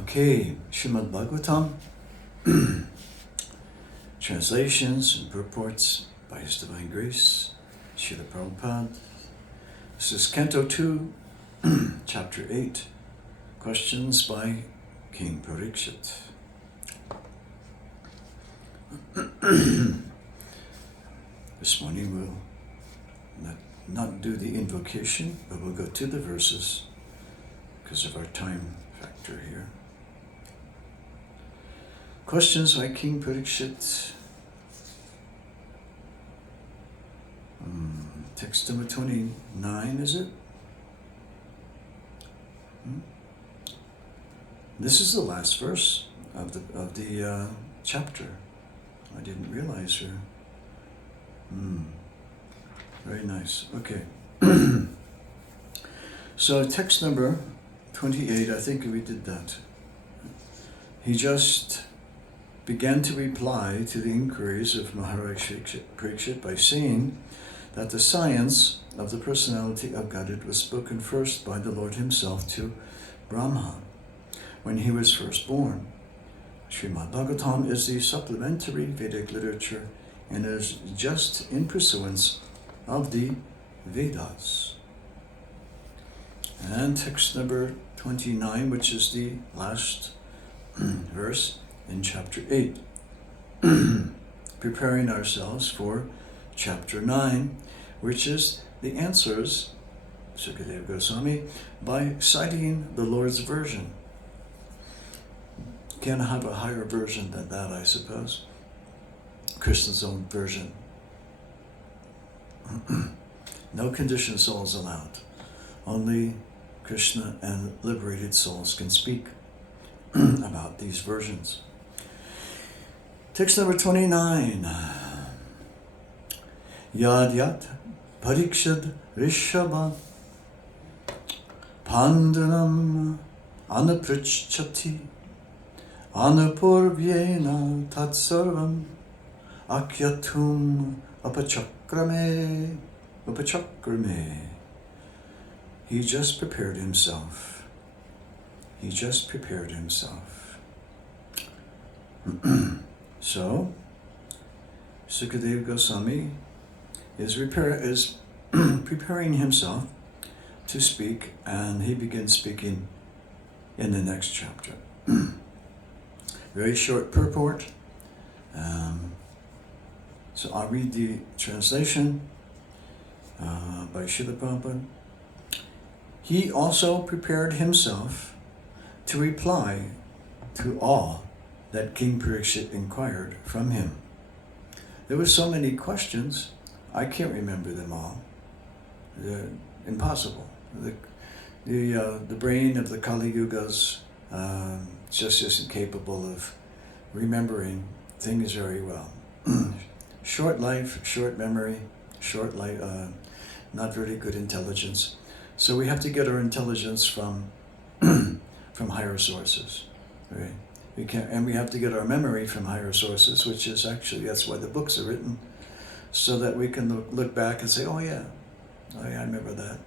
Okay, Srimad Bhagavatam, translations and purports by His Divine Grace, Srila Prabhupada. This is Canto 2, Chapter 8, questions by King Parikshit. This morning we'll not do the invocation, but we'll go to the verses because of our time factor here. Questions by King Parikshit. Text number 29, is it? This is the last verse of the chapter. I didn't realize here. Very nice. Okay. So text number 28, I think we did that. He just began to reply to the inquiries of Maharaj Parikshit by saying that the science of the personality of Gadi was spoken first by the Lord himself to Brahma when he was first born. Srimad Bhagavatam is the supplementary Vedic literature and is just in pursuance of the Vedas. And text number 29, which is the last verse in chapter 8, preparing ourselves for chapter 9, which is the answers, Sukadeva Goswami, by citing the Lord's version. Can't have a higher version than that, I suppose. Krishna's own version. No conditioned souls allowed. Only Krishna and liberated souls can speak about these versions. Text number 29. Yad yat parikshad rishabha pandanam anapritchati anupurvyena tatsarvam akyatum apachakrame. He just prepared himself. He just prepared himself. So, Sukadeva Goswami is preparing himself to speak, and he begins speaking in the next chapter. Very short purport. So I'll read the translation by Srila Prabhupada. He also prepared himself to reply to all that King Parikshit inquired from him. There were so many questions, I can't remember them all. They're impossible. The brain of the Kali Yugas just isn't capable of remembering things very well. Short life, short memory, short life, not very good intelligence. So we have to get our intelligence from higher sources, right? We have to get our memory from higher sources, which is actually, that's why the books are written, so that we can look back and say, oh yeah, I remember that.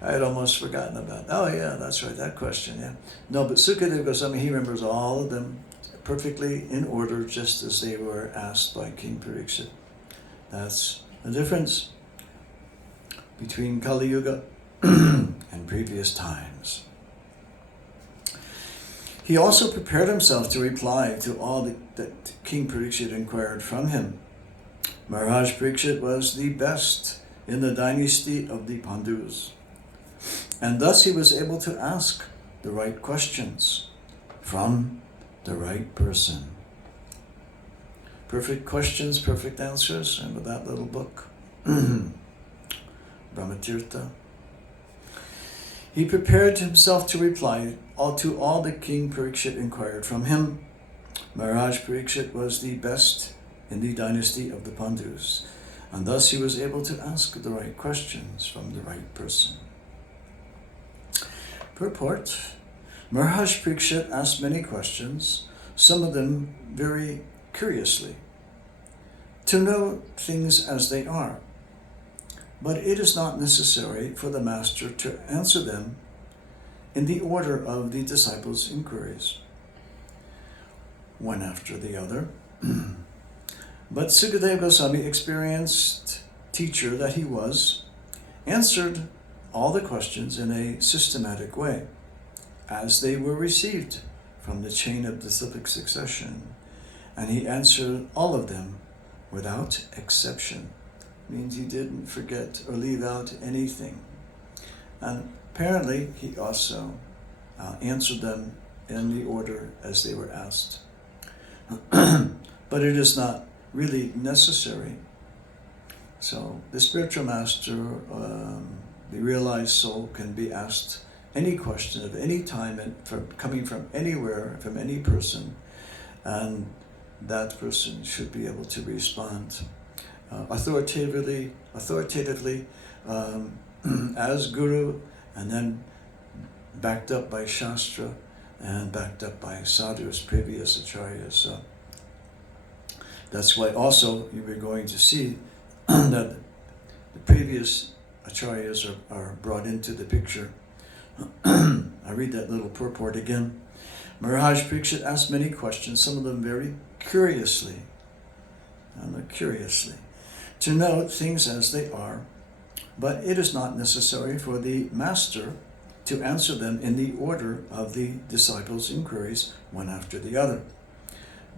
I had almost forgotten about, oh yeah, that's right, that question, yeah. No, but Sukadeva Goswami, he remembers all of them perfectly in order, just as they were asked by King Parikshit. That's the difference between Kali Yuga and previous times. He also prepared himself to reply to all that King Parikshit inquired from him. Maharaj Parikshit was the best in the dynasty of the Pandus, and thus he was able to ask the right questions from the right person. Perfect questions, perfect answers, and with that little book, Brahmatirtha. He prepared himself to reply to all that King Parikshit inquired from him. Maharaj Parikshit was the best in the dynasty of the Pandus, and thus he was able to ask the right questions from the right person. Purport. Maharaj Parikshit asked many questions, some of them very curiously, to know things as they are. But it is not necessary for the master to answer them in the order of the disciples' inquiries, one after the other. But Sukadeva Goswami, experienced teacher that he was, answered all the questions in a systematic way, as they were received from the chain of disciplic succession, and he answered all of them without exception. Means he didn't forget or leave out anything. And apparently he also answered them in the order as they were asked. But it is not really necessary. So the spiritual master, the realized soul, can be asked any question of any time and coming from anywhere, from any person, and that person should be able to respond authoritatively as guru, and then backed up by Shastra and backed up by sadhus, previous acharyas. So that's why also you were going to see that the previous acharyas are brought into the picture. I read that little purport again. Maharaj Parikshit asked many questions, some of them very curiously, to note things as they are, but it is not necessary for the master to answer them in the order of the disciples' inquiries, one after the other.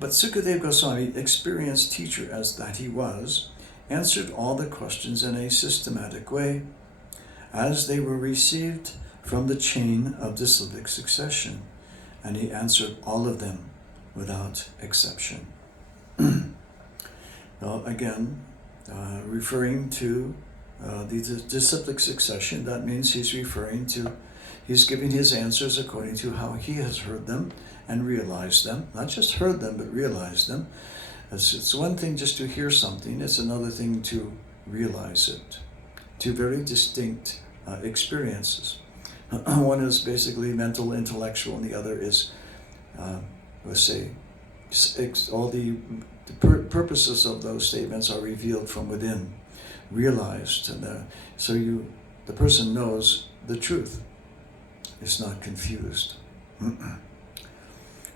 But Sukadeva Goswami, experienced teacher as that he was, answered all the questions in a systematic way, as they were received from the chain of disciplic succession, and he answered all of them without exception. Well, again, referring to the disciplic succession, that means he's giving his answers according to how he has heard them and realized them. Not just heard them, but realized them. It's one thing just to hear something, it's another thing to realize it. Two very distinct experiences. One is basically mental, intellectual, and the other is, let's say, all the purposes of those statements are revealed from within, realized, and so the person knows the truth. It's not confused.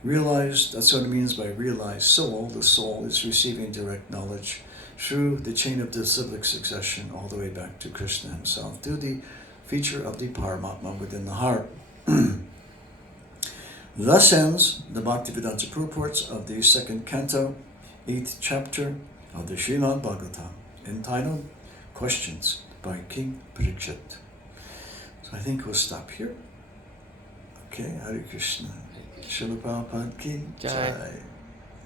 Realized, that's what it means by realized soul. The soul is receiving direct knowledge through the chain of disciplic succession all the way back to Krishna himself, through the feature of the Paramatma within the heart. Thus ends the Bhaktivedanta purports of the second canto, 8th chapter of the Srimad Bhagavatam, entitled Questions by King Parikshit. So I think we'll stop here. Okay, Hare Krishna. Srila Prabhupada ki Jai.